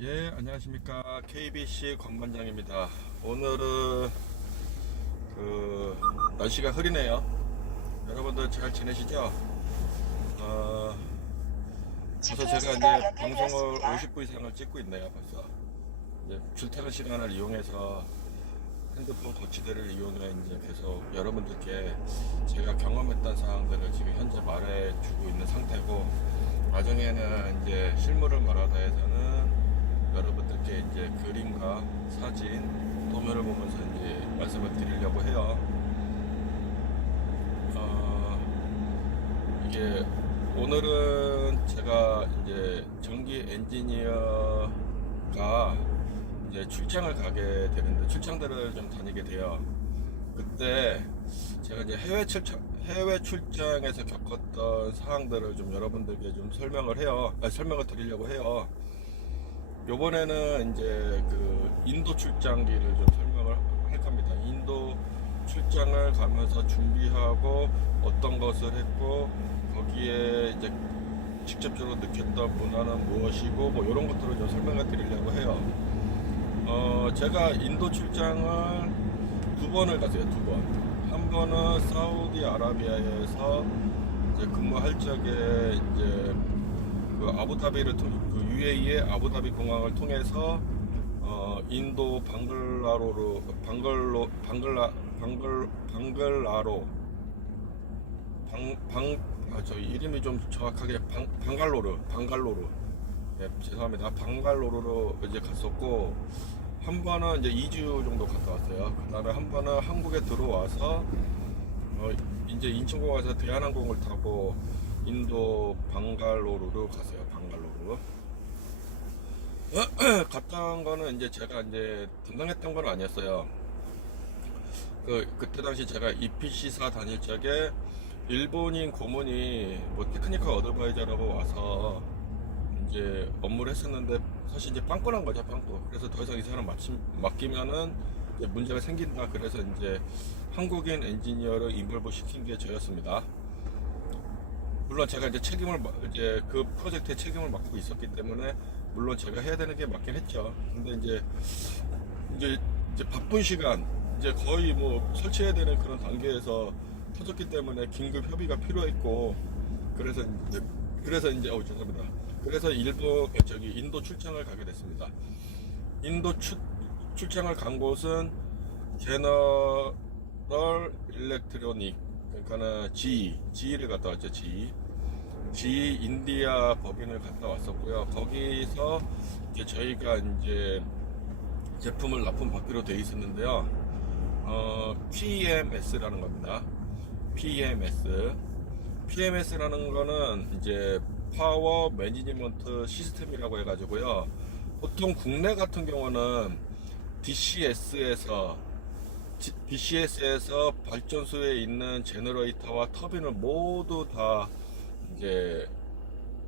예, 안녕하십니까. KBC 권반장입니다. 오늘은 날씨가 흐리네요. 여러분들 잘 지내시죠? 어, 벌써 제가 이제 방송을 50분 이상을 찍고 있네요, 벌써. 이제 출퇴근 시간을 이용해서 핸드폰 거치대를 이용해 이제 계속 여러분들께 제가 경험했던 사항들을 지금 현재 말해주고 있는 상태고, 나중에는 이제 실물을 말하다 해서는 여러분들께 이제 그림과 사진, 도면을 보면서 이제 말씀을 드리려고 해요. 이게 오늘은 제가 이제 전기 엔지니어가 이제 출장을 가게 되는데 출장들을 좀 다니게 돼요. 그때 제가 이제 해외 출장에서 겪었던 사항들을 좀 여러분들께 좀 설명을 드리려고 해요. 요번에는 이제 인도 출장기를 좀 설명을 할 겁니다. 인도 출장을 가면서 준비하고 어떤 것을 했고 거기에 이제 직접적으로 느꼈던 문화는 무엇이고 뭐 이런 것들을 좀 설명을 드리려고 해요. 제가 인도 출장을 두 번을 갔어요. 두 번. 한 번은 사우디아라비아에서 이제 근무할 적에 이제 UAE의 아부다비 공항을 통해서 인도 저 이름이 좀 정확하게 방갈로르. 예, 죄송합니다. 방갈로르로 이제 갔었고, 한 번은 이제 2주 정도 갔다 왔어요. 그 다음에 한 번은 한국에 들어와서 이제 인천공항에서 대한항공을 타고 인도 방갈로르로 갔어요. 방갈로르. 갔다 온 거는 이제 제가 이제 담당했던 건 아니었어요. 그때 당시 제가 EPC사 다닐 적에 일본인 고문이 뭐 테크니컬 어드바이저라고 와서 이제 업무를 했었는데 사실 이제 빵꾸난 거죠, 빵꾸. 그래서 더 이상 이 사람 맡기면은 이제 문제가 생긴다. 그래서 이제 한국인 엔지니어를 인볼브 시킨 게 저였습니다. 물론 제가 이제 그 프로젝트의 책임을 맡고 있었기 때문에 물론 제가 해야 되는 게 맞긴 했죠. 근데 이제 바쁜 시간, 이제 거의 뭐 설치해야 되는 그런 단계에서 터졌기 때문에 긴급 협의가 필요했고, 그래서 이제 죄송합니다. 그래서 인도 출장을 가게 됐습니다. 출장을 간 곳은 제너럴 일렉트로닉, 그러니까는 GE를 갔다 왔죠. GE 인디아 법인을 갔다 왔었고요. 거기서 이제 저희가 이제 제품을 납품받기로 돼 있었는데요. PMS라는 겁니다. PMS라는 거는 이제 파워 매니지먼트 시스템이라고 해가지고요. 보통 국내 같은 경우는 DCS에서 발전소에 있는 제너레이터와 터빈을 모두 다 이제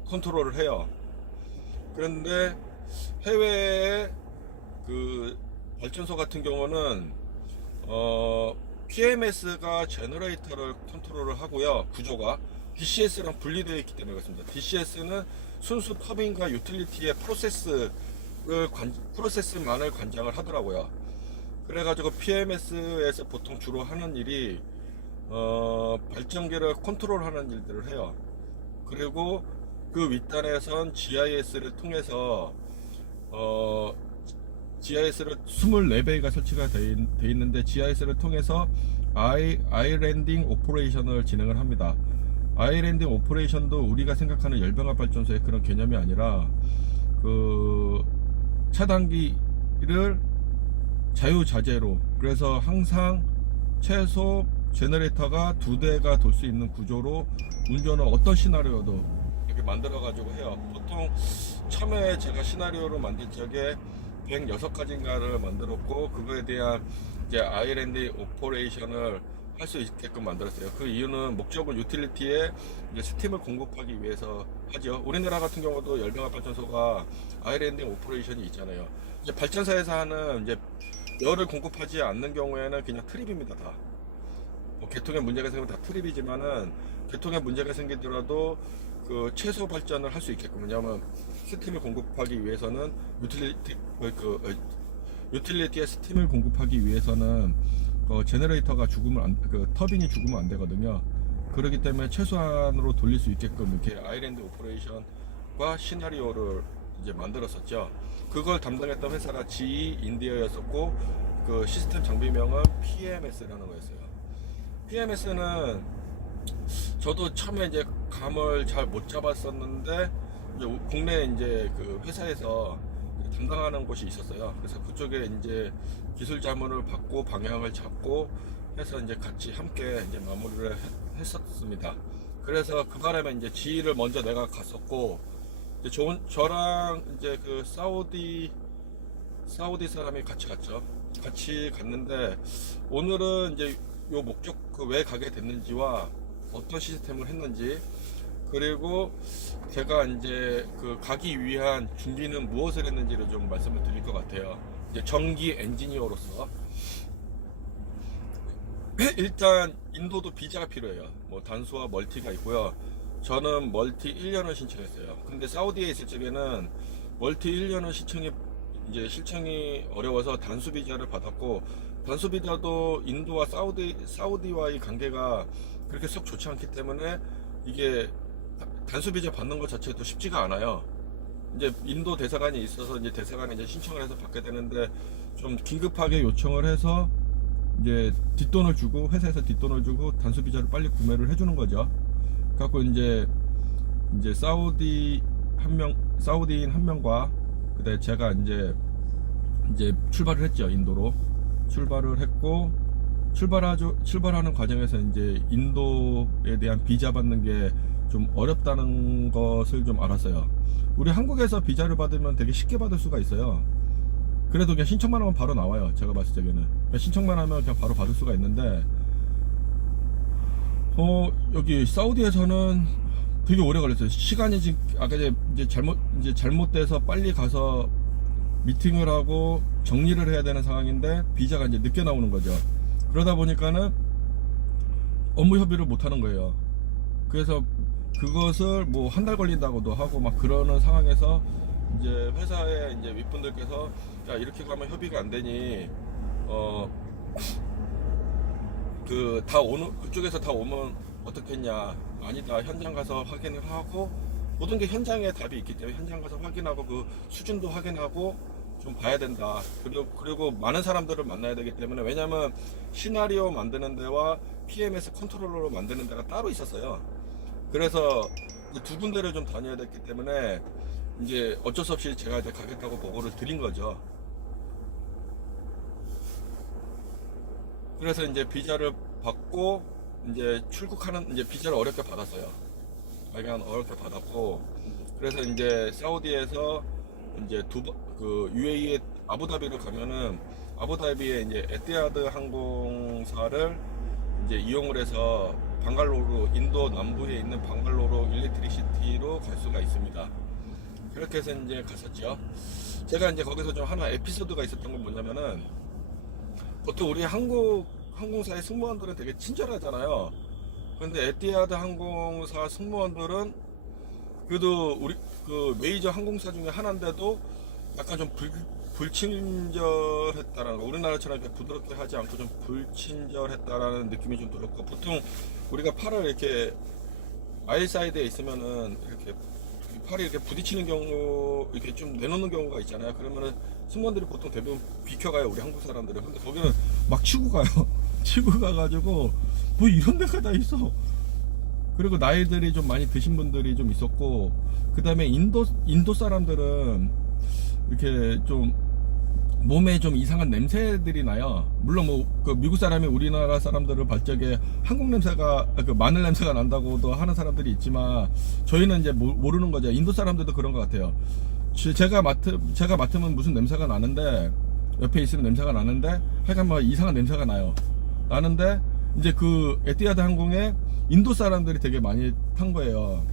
컨트롤을 해요. 그런데 해외의 그 발전소 같은 경우는 PMS가 제너레이터를 컨트롤을 하고요. 구조가 DCS랑 분리되어 있기 때문에 그렇습니다. DCS는 순수 터빈과 유틸리티의 프로세스만을 관장을 하더라고요. 그래가지고 PMS에서 보통 주로 하는 일이 발전기를 컨트롤하는 일들을 해요. 그리고 그 윗단에선 GIS를 통해서 GIS를 24배가 설치가 돼 있는데 GIS를 통해서 아이랜딩 오퍼레이션을 진행을 합니다. 아이랜딩 오퍼레이션도 우리가 생각하는 열병합 발전소의 그런 개념이 아니라 그 차단기를 자유자재로, 그래서 항상 최소 제너레이터가 2대가 돌 수 있는 구조로 운전을 어떤 시나리오도 이렇게 만들어 가지고 해요. 보통 처음에 제가 시나리오를 만들 적에 106가지인가를 만들었고, 그거에 대한 이제 아일랜드 오퍼레이션을 할 수 있게끔 만들었어요. 그 이유는 목적은 유틸리티에 이제 스팀을 공급하기 위해서 하죠. 우리나라 같은 경우도 열병합 발전소가 아일랜드 오퍼레이션이 있잖아요. 이제 발전소에서 하는 이제 열을 공급하지 않는 경우에는 그냥 트립입니다. 다. 뭐 개통에 문제가 생기면 다 트립이지만은, 개통에 문제가 생기더라도 그 최소 발전을 할 수 있게끔, 왜냐하면 스팀을 공급하기 위해서는 유틸리티에 스팀을 공급하기 위해서는 제너레이터가 터빈이 죽으면 안 되거든요. 그렇기 때문에 최소한으로 돌릴 수 있게끔 이렇게 아일랜드 오퍼레이션과 시나리오를 이제 만들었었죠. 그걸 담당했던 회사가 GE 인디어였었고, 그 시스템 장비명은 PMS라는 거였어요. PMS는 저도 처음에 이제 감을 잘 못 잡았었는데, 이제 국내 이제 그 회사에서 담당하는 곳이 있었어요. 그래서 그쪽에 이제 기술 자문을 받고 방향을 잡고 해서 이제 같이 함께 이제 마무리를 했었습니다. 그래서 그 바람에 이제 지휘를 먼저 내가 갔었고, 이제 저랑 이제 그 사우디 사람이 같이 갔죠. 같이 갔는데, 오늘은 이제 요 목적 왜 가게 됐는지와 어떤 시스템을 했는지, 그리고 제가 이제 그 가기 위한 준비는 무엇을 했는지를 좀 말씀을 드릴 것 같아요. 이제 전기 엔지니어로서 일단 인도도 비자가 필요해요. 뭐 단수와 멀티가 있고요. 저는 멀티 1년을 신청했어요. 근데 사우디에 있을 적에는 멀티 1년을 신청이 어려워서 단수 비자를 받았고, 단수 비자도 인도와 사우디와의 관계가 그렇게 썩 좋지 않기 때문에 이게 단수 비자 받는 것 자체도 쉽지가 않아요. 이제 인도 대사관이 있어서 이제 대사관에 이제 신청을 해서 받게 되는데, 좀 긴급하게 요청을 해서 이제 뒷돈을 주고, 회사에서 뒷돈을 주고 단수 비자를 빨리 구매를 해주는 거죠. 갖고 이제 사우디인 한 명과 그때 제가 이제 출발을 했죠. 인도로 출발을 했고, 출발하는 과정에서 이제 인도에 대한 비자 받는 게 좀 어렵다는 것을 좀 알았어요. 우리 한국에서 비자를 받으면 되게 쉽게 받을 수가 있어요. 그래도 그냥 신청만 하면 바로 나와요. 제가 봤을 때는 그냥 신청만 하면 그냥 바로 받을 수가 있는데, 여기 사우디에서는 되게 오래 걸렸어요. 시간이 지금 아까 이제 잘못돼서 빨리 가서 미팅을 하고 정리를 해야 되는 상황인데, 비자가 이제 늦게 나오는 거죠. 그러다 보니까는 업무 협의를 못 하는 거예요. 그래서 그것을 뭐 한 달 걸린다고도 하고 막 그러는 상황에서 이제 회사의 이제 윗분들께서, 야, 이렇게 가면 협의가 안 되니 그쪽에서 다 오면 어떻겠냐. 아니다, 현장 가서 확인을 하고, 모든 게 현장에 답이 있기 때문에 현장 가서 확인하고 그 수준도 확인하고 좀 봐야 된다. 그리고 많은 사람들을 만나야 되기 때문에, 왜냐면 시나리오 만드는 데와 PMS 컨트롤러로 만드는 데가 따로 있었어요. 그래서 두 군데를 좀 다녀야 됐기 때문에 이제 어쩔 수 없이 제가 이제 가겠다고 보고를 드린 거죠. 그래서 이제 비자를 받고 이제 출국하는, 이제 비자를 어렵게 받았어요. 약간 어렵게 받았고, 그래서 이제 사우디에서 이제 UAE 아부다비로 가면은, 아부다비에 이제 에티하드 항공사를 이제 이용을 해서 방갈로로, 인도 남부에 있는 방갈로로 일렉트리시티로 갈 수가 있습니다. 그렇게 해서 이제 갔었죠. 제가 이제 거기서 좀 하나 에피소드가 있었던 건 뭐냐면은, 보통 우리 항공사의 승무원들은 되게 친절하잖아요. 근데 에티하드 항공사 승무원들은 그래도 우리 그 메이저 항공사 중에 하나인데도 약간 좀 불친절했다라는 거, 우리나라처럼 이렇게 부드럽게 하지 않고 좀 불친절했다라는 느낌이 좀 들었고, 보통 우리가 팔을 이렇게 아일사이드에 있으면은 이렇게 팔이 이렇게 부딪히는 경우, 이렇게 좀 내놓는 경우가 있잖아요. 그러면은 승무원들이 보통 대부분 비켜가요, 우리 한국 사람들은. 근데 거기는 막 치고 가요. 치고 가가지고 뭐 이런 데가 다 있어. 그리고 나이들이 좀 많이 드신 분들이 좀 있었고, 그 다음에 인도 사람들은 이렇게 좀 몸에 좀 이상한 냄새들이 나요. 물론 뭐 그 미국 사람이 우리나라 사람들을 볼 적에 한국 냄새가, 그 마늘 냄새가 난다고도 하는 사람들이 있지만, 저희는 이제 모르는 거죠. 인도 사람들도 그런 것 같아요. 제가 맡으면 무슨 냄새가 나는데, 옆에 있으면 냄새가 나는데, 하여간 뭐 이상한 냄새가 나는데 이제 그 에티하드 항공에 인도 사람들이 되게 많이 탄 거예요.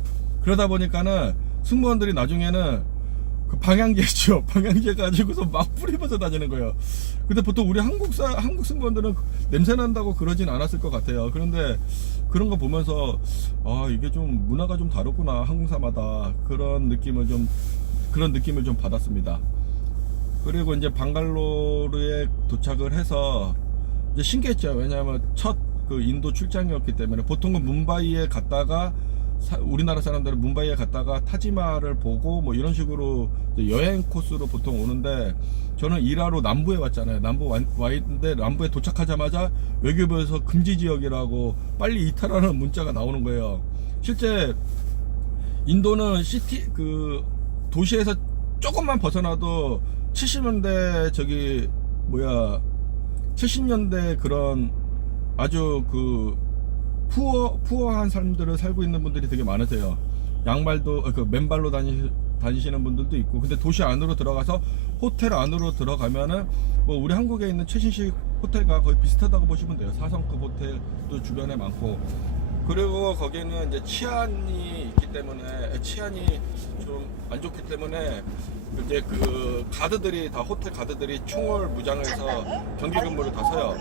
그러다 보니까는 승무원들이 나중에는 그 방향제죠. 방향제 가지고서 막 뿌리면서 다니는 거예요. 근데 보통 우리 한국 승무원들은 냄새 난다고 그러진 않았을 것 같아요. 그런데 그런 거 보면서, 아, 이게 좀 문화가 좀 다르구나, 항공사마다. 그런 느낌을 좀 그런 느낌을 좀 받았습니다. 그리고 이제 방갈로르에 도착을 해서 이제 신기했죠. 왜냐하면 첫 그 인도 출장이었기 때문에 보통은 뭄바이에 갔다가 우리나라 사람들은 뭄바이에 갔다가 타지마를 보고 뭐 이런 식으로 여행 코스로 보통 오는데, 저는 일하러 남부에 왔잖아요. 남부 와 있는데 남부에 도착하자마자 외교부에서 금지 지역이라고 빨리 이탈하는 문자가 나오는 거예요. 실제 인도는 시티 그 도시에서 조금만 벗어나도 70년대 저기 뭐야 70년대 그런 아주 그 푸어한 사람들을 살고 있는 분들이 되게 많으세요. 양말도 그 맨발로 다니시는 분들도 있고. 근데 도시 안으로 들어가서 호텔 안으로 들어가면은 뭐 우리 한국에 있는 최신식 호텔과 거의 비슷하다고 보시면 돼요. 4성급 호텔도 주변에 많고. 그리고 거기는 이제 치안이 있기 때문에, 치안이 좀 안 좋기 때문에 이제 그 가드들이 다, 호텔 가드들이 총을 무장해서 경기 근무를 다 서요.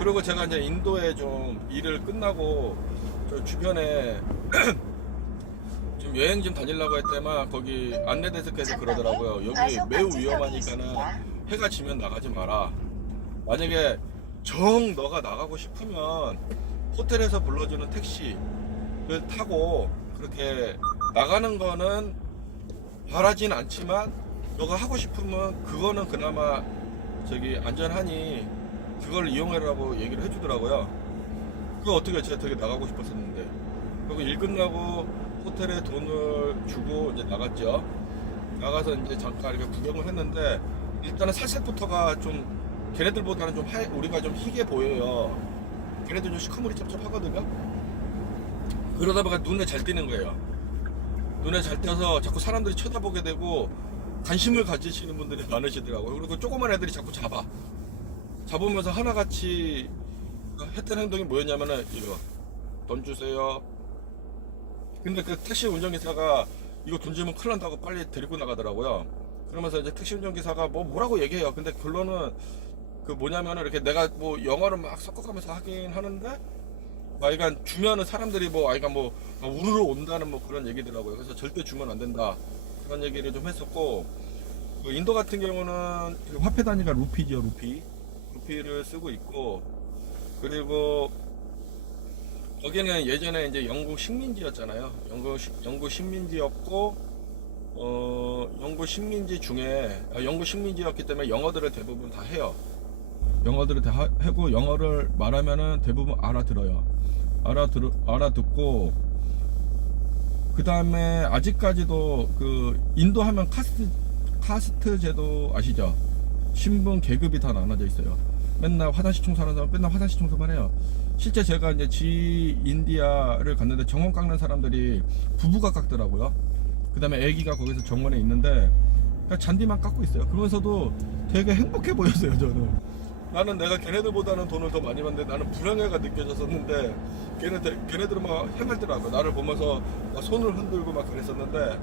그리고 제가 이제 인도에 좀 일을 끝나고 저 주변에 좀 여행 좀 다니려고 했더만 거기 안내 데스크에서 그러더라고요. 여기 매우 위험하니까는 해가 지면 나가지 마라. 만약에 정 너가 나가고 싶으면 호텔에서 불러주는 택시를 타고 그렇게 나가는 거는 바라진 않지만 너가 하고 싶으면 그거는 그나마 저기 안전하니 그걸 이용해라고 얘기를 해주더라고요. 그거 어떻게 제가 되게 나가고 싶었었는데. 그리고 일 끝나고 호텔에 돈을 주고 이제 나갔죠. 나가서 이제 잠깐 이렇게 구경을 했는데, 일단은 살색부터가 좀 걔네들보다는 좀 우리가 좀 희게 보여요. 걔네들 좀 시커멓이 짭짭하거든요. 그러다 보니까 눈에 잘 띄는 거예요. 눈에 잘 띄어서 자꾸 사람들이 쳐다보게 되고 관심을 가지시는 분들이 많으시더라고요. 그리고 조그만 애들이 자꾸 잡으면서 하나같이 했던 행동이 뭐였냐면은 이거 돈 주세요. 근데 그 택시 운전기사가 이거 돈 주면 큰일 난다고 빨리 데리고 나가더라고요. 그러면서 이제 택시 운전기사가 뭐라고 얘기해요. 근데 결론은 그 뭐냐면은 이렇게 내가 뭐 영어를 막 섞어가면서 하긴 하는데, 아이가 주면은 사람들이 뭐 아이가 뭐 우르르 온다는 뭐 그런 얘기더라고요. 그래서 절대 주면 안 된다 그런 얘기를 좀 했었고, 그 인도 같은 경우는 화폐 단위가 루피죠. 루피를 쓰고 있고, 그리고 거기는 예전에 이제 영국 식민지였잖아요. 영국 식민지였고, 영국 식민지 중에 영국 식민지였기 때문에 영어들을 대부분 다 해요. 영어들을 다 하고, 영어를 말하면은 대부분 알아듣고, 그 다음에 아직까지도 그 인도 하면 카스트 제도 아시죠? 신분 계급이 다 나눠져 있어요. 맨날 화장실 청소하는 사람 맨날 화장실 청소만 해요. 실제 제가 이제 인디아를 갔는데 정원 깎는 사람들이 부부가 깎더라고요. 그 다음에 애기가 거기서 정원에 있는데 그냥 잔디만 깎고 있어요. 그러면서도 되게 행복해 보였어요. 저는 나는 내가 걔네들보다는 돈을 더 많이 받는데 나는 불행해가 느껴졌었는데, 걔네들은 막 해맑더라고. 나를 보면서 막 손을 흔들고 막 그랬었는데.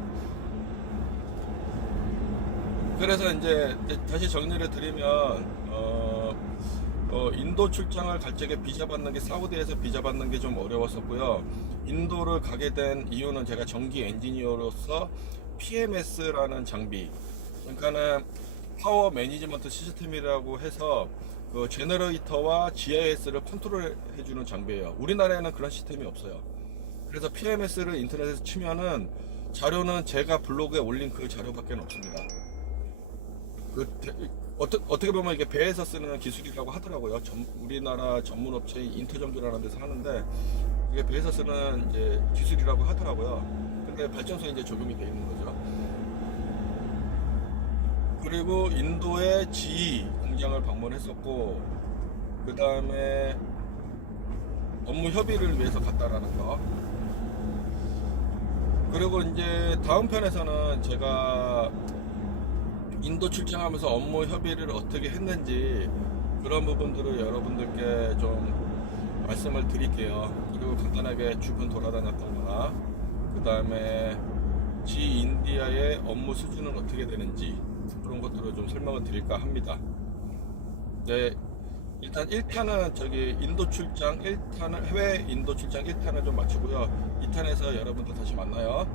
그래서 이제 다시 정리를 드리면, 인도 출장을 갈 적에 비자 받는 게, 사우디에서 비자 받는 게 좀 어려웠었고요. 인도를 가게 된 이유는 제가 전기 엔지니어로서 PMS라는 장비, 그러니까는 파워 매니지먼트 시스템이라고 해서 그 제너레이터와 GIS를 컨트롤 해주는 장비예요. 우리나라에는 그런 시스템이 없어요. 그래서 PMS를 인터넷에서 치면은 자료는 제가 블로그에 올린 그 자료밖에 없습니다. 어떻게 보면 이게 배에서 쓰는 기술이라고 하더라고요. 우리나라 전문 업체인 인터전기라는 데서 하는데, 이게 배에서 쓰는 이제 기술이라고 하더라고요. 근데 발전소에 이제 적용이 돼 있는 거죠. 그리고 인도의 GE 공장을 방문했었고, 그 다음에 업무 협의를 위해서 갔다라는 거. 그리고 이제 다음 편에서는 제가 인도 출장하면서 업무 협의를 어떻게 했는지 그런 부분들을 여러분들께 좀 말씀을 드릴게요. 그리고 간단하게 주변 돌아다녔던 거나, 그 다음에 인디아의 업무 수준은 어떻게 되는지 그런 것들을 좀 설명을 드릴까 합니다. 네, 일단 1탄은 저기 인도 출장 1탄을, 해외 인도 출장 1탄을 좀 마치고요. 2탄에서 여러분들 다시 만나요.